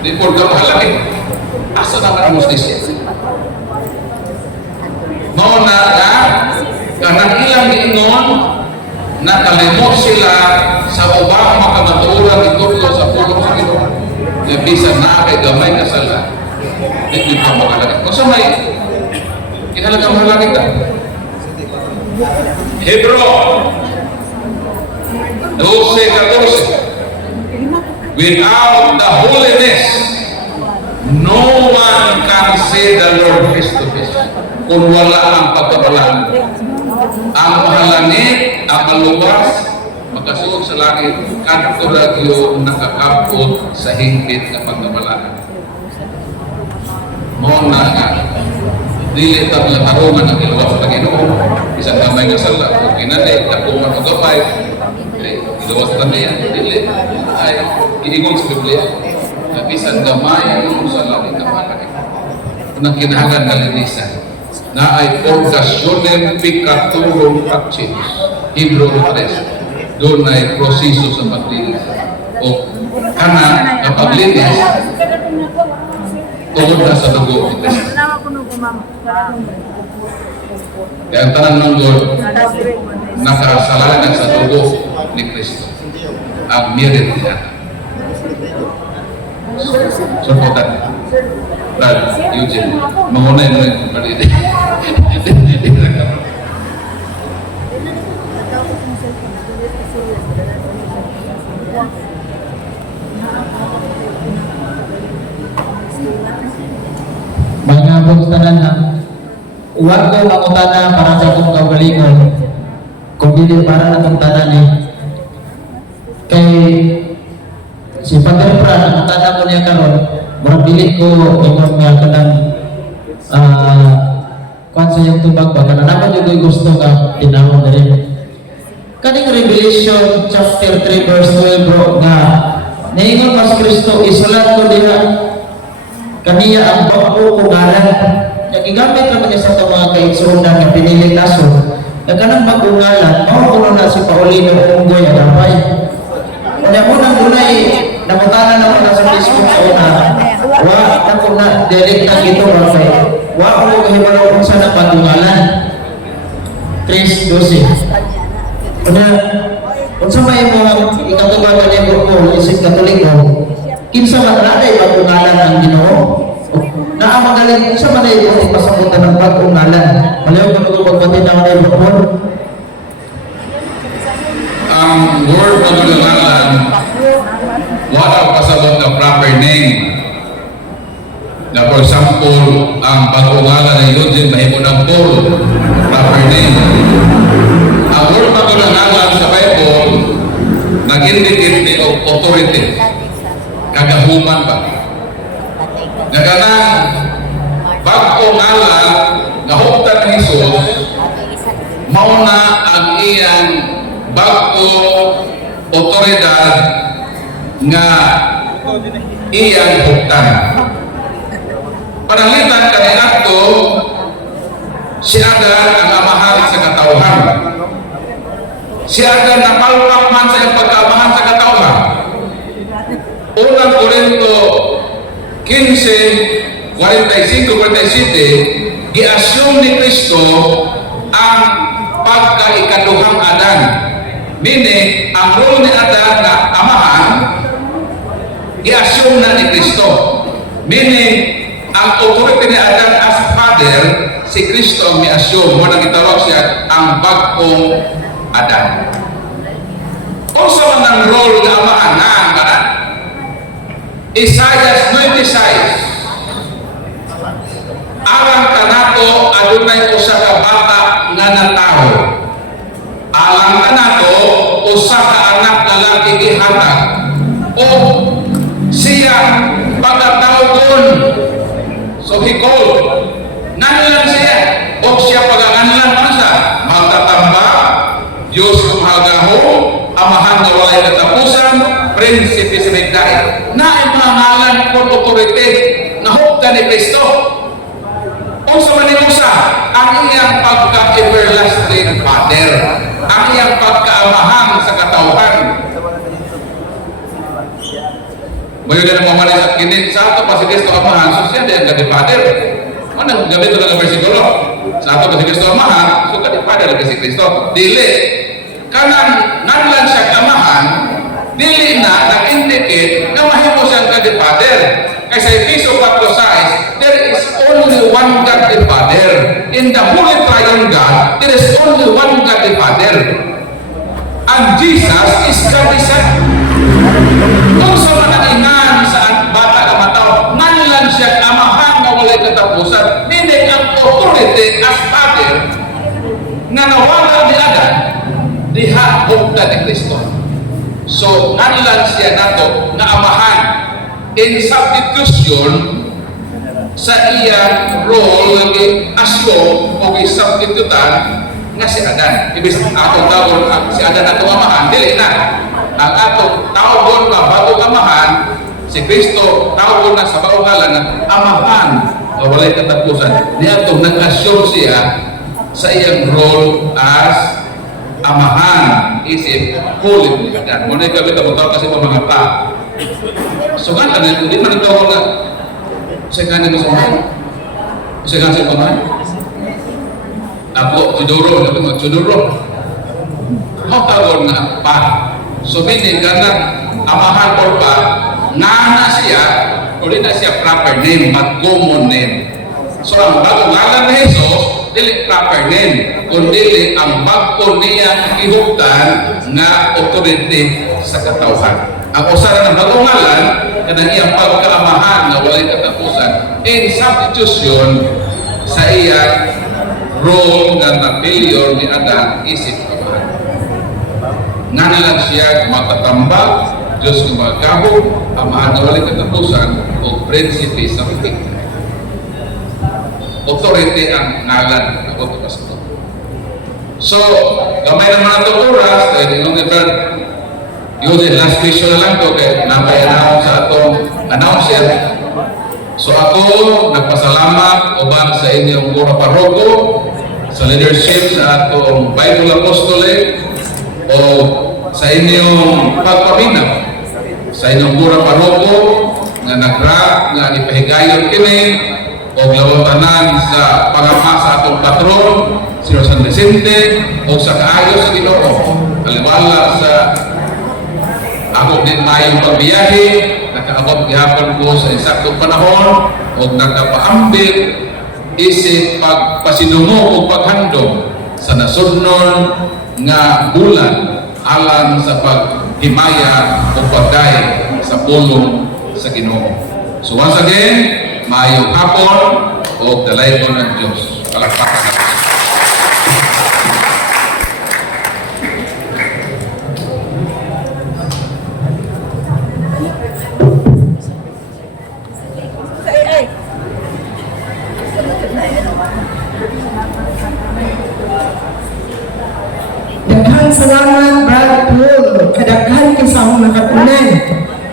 di po ka mahalaki. Asa naman ang mustisya? mao na nga kanang ilang giingon nakalimot sila sa ubang makamaturan itulog sa pulong sa Ginoo. Nga bisan na kay gamay na sala. Hindi ka makalagay. Kung sa may kinalagang mahalagay ka. Hebro 12:14. Without the holiness, no one can see the Lord face to face. Kung wala ang pagkabalaan. Ang mahalangit, ang maluwas, makasuot sa langit, kadto ra gyud nakakabot sa hingpit nga pagkabalaan. Mo na nga dili ta tarungan ang iluwas sa Ginoo. Bisan gamay nga sala, kung kinali ako man og gamay, iluwas ta niya, dili ay giingon sa Biblia. Bisan gamay ang sala ni kamalaki. Unang kinahanglan nga linisan na ay orgasyonem picatorum praxis. Hebro 3. Doon ay proseso sa paglinis. O kana na paglinis tungod na sa dugo ni Kristo. Kaya ang tanang ng Lord, nakasalanan sa dugo ni Kristo. Ang merit niya. Suportan. Brad, Eugene, mangunay mo yung palili. Mga buktanan na uwag ko mangutana para sa itong kaugalingon kung dili para na itong tanan eh. Kay si Padre Fran, nakutana ko niya karon, murag dili ko ingon nga kanang kung sa iyong tubag ba, kanang naman yung gusto ka tinawag na rin. Kaning Revelation chapter 3 verse 12 bro, nga naingon mas Kristo, isulat ko diha kaniya ang bago kungalan. Nagigamit naman niya sa itong mga kaitsunan na pinili kaso. Nagkanang bagungalan, mauuno na si Paulino Unggoy ang apay. Kanya unang dunay, namutana naman na sa Facebook sa una. Wa, ako na, direct na ito, Rafael. Wa, ako kahibalo kung saan ang bagungalan. 3:12. Kanya, kung sa may mga ikatubagan niya ko, isip katoliko, kinsa magladay bagungalan ang Ginoo. Naamagaling sa manay ito ipasamutan ng bagong ngalan. Malayo ka ito pagpatid ng manay bakon. Ang word na gulangalan, wala pasabot na proper name. Na for example, ang bagong ngalan ng Eugene, mahimo ng Paul, proper name. Ang word na gulangalan sa Bible, nag-indicate ni authority. Kagahuman ba? Nagana bago ngalan nahuktan ni Jesus mauna ang iyang bago otoridad nga iyang huktan. Panalitan kaninato si Adan ang amahan sa katawhan. Si Adan napalpak man sa iyang pagkaamahan sa katawhan. Unang Korinto 15, 45-47, gi-assume ni Kristo ang pagkaikaduhang Adan. Meaning, ang role ni Adan na amahan, gi-assume na ni Kristo. Meaning, ang authority ni Adan as father, si Kristo ang mi-assume. Muna gitawag siya ang bagong Adan. Kung saan ang role ng amahan na ang Adan? Isaiah 96. Alang kanato adunay usa ka bata nga natawo. Alang kanato usa ka anak lalaki gihatag. O siya pagkatawgon. So he called. Nanlan siya. O siya paganganlan man siya. Magtatamba, Diyos kumagaho, amahan na walay katapusan, prinsipe sa Megdai. Na ay mga ngalan ko otorite na hukta ni Kristo. Kung sa manilusa, ang iyang pagka-everlasting Father, ang iyang pagkaamahan sa katawhan. Ngayon na mamali sa kinit sa ato pa si Kristo amahan, so siya din ang Father. Ano gamit ito ng versikulo? Sa ato kasi Kristo amahan, so kadipader kasi Kristo. Dili. Kanang nanlan siya kamahan, dili na nag-indicate na mahimo siyang kadipader. Kaya sa Efeso 4:6, there is only one God the Father. In the Holy Triune God, there is only one God the Father. And Jesus is God the Son. Kung sa managingan sa bata na mataw, nanlan siya amahan na walay katapusan, meaning ang authority as Father na nawala ni Adan, diha bukta ni Kristo. So, nanlan siya nato na amahan in substitution sa iyang role ng asyo o substitutan nga si Adan. Ibig atong tawag si Adan na amahan, dili na. Ang atong tawag na bagong amahan, si Kristo tawag na sa bagong ngalan na amahan o walay katapusan. Niya itong nag-assume siya sa iyang role as amahan isip holy ni Adan. Muna yung gamit ang tawag kasi mga pa. So kan hindi man ito na sa kanin mo sa kanin mo ako juduro ako tawag na pa. So meaning ganang amahan or pa na siya o na siya proper name but common name. So ang bagong ngalan ni Jesus dili proper name kundi ang bago niya ihugtan na authority sa katawhan. Ang usaran ng bagong ngalan kanang iyang pagkaamahan na walay katapusan in substitution sa iyang role na na-failure ni Adan isip amahan. Nga nalang siya matatambak, Diyos ng mga gabog, amahan na walay katapusan o prinsipe sa pitik. Authority ang ngalan na pagkakas ito. So, gamay naman ito oras, dahil yung different yun, last question na lang ito kaya napay-announce sa atong announcer. So ako, nagpasalamat uban sa inyong Gura Paroko, sa leadership sa atong Bible Apostolate, o sa inyong pagpaminaw, sa inyong Gura Paroko, na nagra, na ipahigayon kini, o lawatanan sa pagama sa atong patron, si San Vicente, o sa kaayo sa Ginoo, aliwala sa ako din mayong pagbiyahe, nakaabot gihapon ko sa eksaktong panahon o nakapaambit isip pagpasinungo o paghandog sa nasunod nga bulan alang sa paghimaya o pagday sa pulong sa Ginoo. So once again, mayong hapon o dalaygon ng Diyos. Palakpakan natin. Daghang salamat, Brad Paul. Kadaghan ka sa akong nakatunan.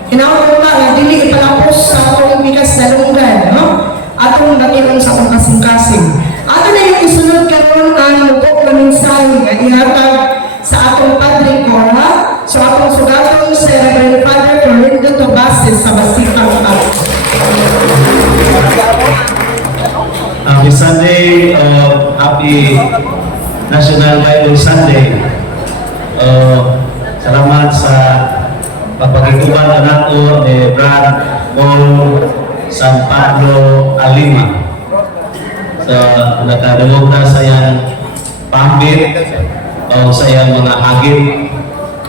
Kinaulo ka nga dili ipalapos sa akong bigas na lunggan, no? Atong nakilang sa akong kasing-kasing. Ato na yung isunod karon ang lubok na mensahe nga ihatag sa atong Padre Cora. So atong sugaton sa Reverend Father Florindo Tobases sa Basikang Pat. Happy Sunday, happy National Bible Sunday. Salamat sa pagpagituban na nato ni Brad Paul San Pablo Alima. So, nakadulog na sa iyang pambit o sa iyang mga hagit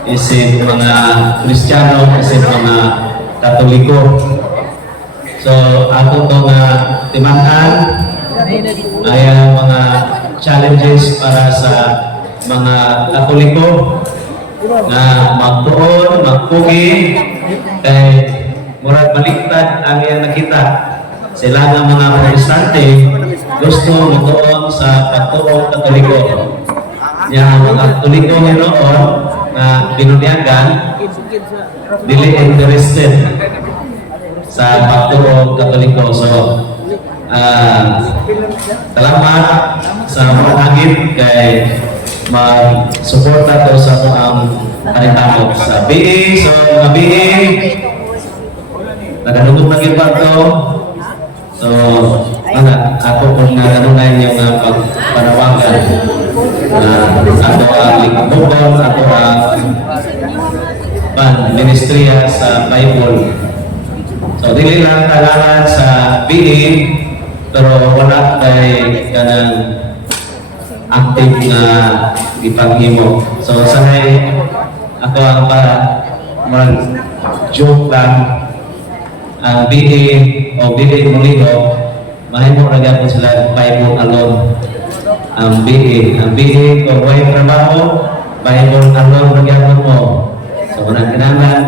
isip mga Kristiyano, isip mga Katoliko. So, ako to nga timanan ay mga challenges para sa mga Katoliko na magtuon, magpugi kay murag baliktad ang iyang nakita. Sila nga mga protestante gusto magtuon sa pagtuon Katoliko. Yung mga Katoliko ngayon na binunyagan dili interested sa pagtuon Katoliko. So salamat sa mga hagit kay mag-suporta ko sa ang kanitamot sa BA. So mga BA naganugod na gilbert ko. So ano ako kung nanunay yung pagpanawagan ato ang likbukon, ato ang ministriya sa Bible. So, dili lang kailangan sa BA, pero wala kay kanang active na ipanghimo. So, sanay ako ang mag-joke lang ang BA o BA Muliho, mahimo na gapon sila Bible alone. Ang BA kung may trabaho, Bible alone na gapon mo. So, unang kinangan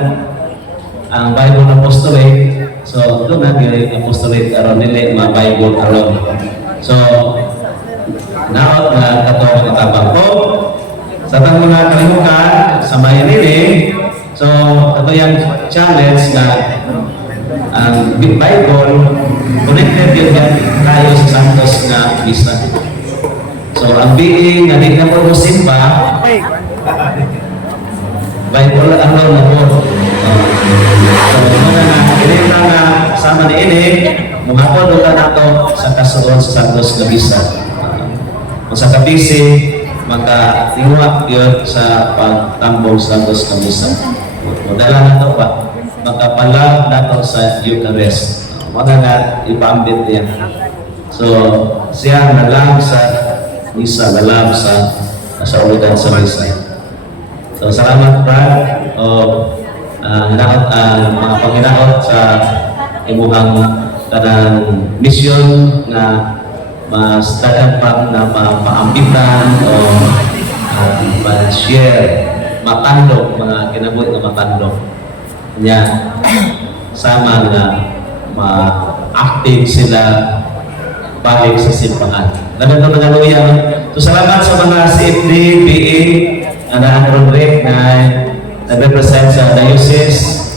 ang Bible apostolate. So, ito na yung apostolate aron nila mga Bible alone. So, naot na katong mga tabang ko. Sa itong mga kalimutan, sa mayan nili, so, ito yung challenge na ang Bible connected yun tayo sa Santos na Misa. So, ang being na di na po simba, Bible alone na po. So, mga na, kinita na sama ni ini, mga po doon na ito sa kasuon sa Santos na Misa. Kung sa kabisi, makatingwa yun sa pagtambong Santos na Misa. Dala na ito pa, makapalag na ito sa Eucharist. Mga na, ipambit niya. So, siya nalang sa Misa, nalang sa ulitan sa Misa. So, salamat Brad o mga Panginoon sa imuhang kanang misyon na mas dagang pa na maambitan o ma-share, matandog, mga kinabuhi na matandog niya sama na ma-active sila balik sa simbahan. Ganun na nangaluyan. So, salamat sa mga CFD, BA, na Roderick na nag-represent sa diocese,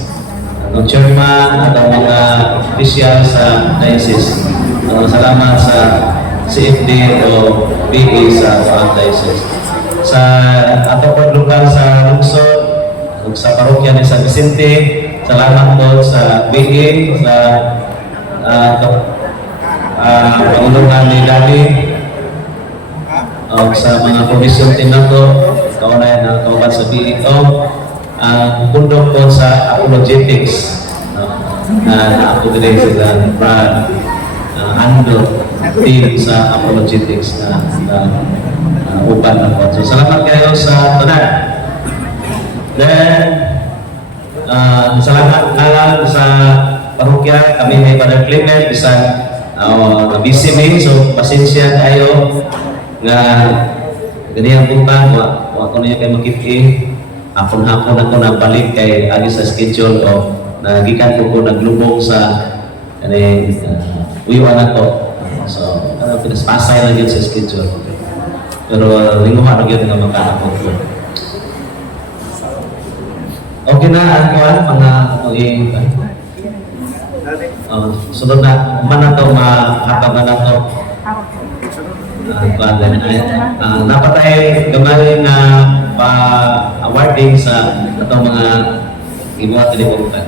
ang chairman at ang mga official sa diocese. Salamat sa CFD o BA sa diocese. Sa ato po lugar sa Lungsod, sa parokya ni San Vicente, salamat po sa BA, sa pangulungan ni Dali, sa mga komisyon team na to, kaunayan ng kauban sa BEO, pundok po sa apologetics, na ako din sila Brad, Ando, team sa apologetics na upan na po. So, salamat kayo sa tanan. Then, salamat alam sa parokya, kami may Father Clement, isang busy me, so pasensya kayo nga ganyan punta, ako na yung kayo makipin, hapon-hapon ako nabalik kay agi sa schedule o nagikan ko naglubog sa uyuan ako. So, pinaspasay lang yun sa schedule. Pero linguha na yun nga magkakapot ko. Okay na, mga sunod na, man na ito, mahatag na ito. Napatay gamay na pa-awarding sa itong mga ibuhat na libutan.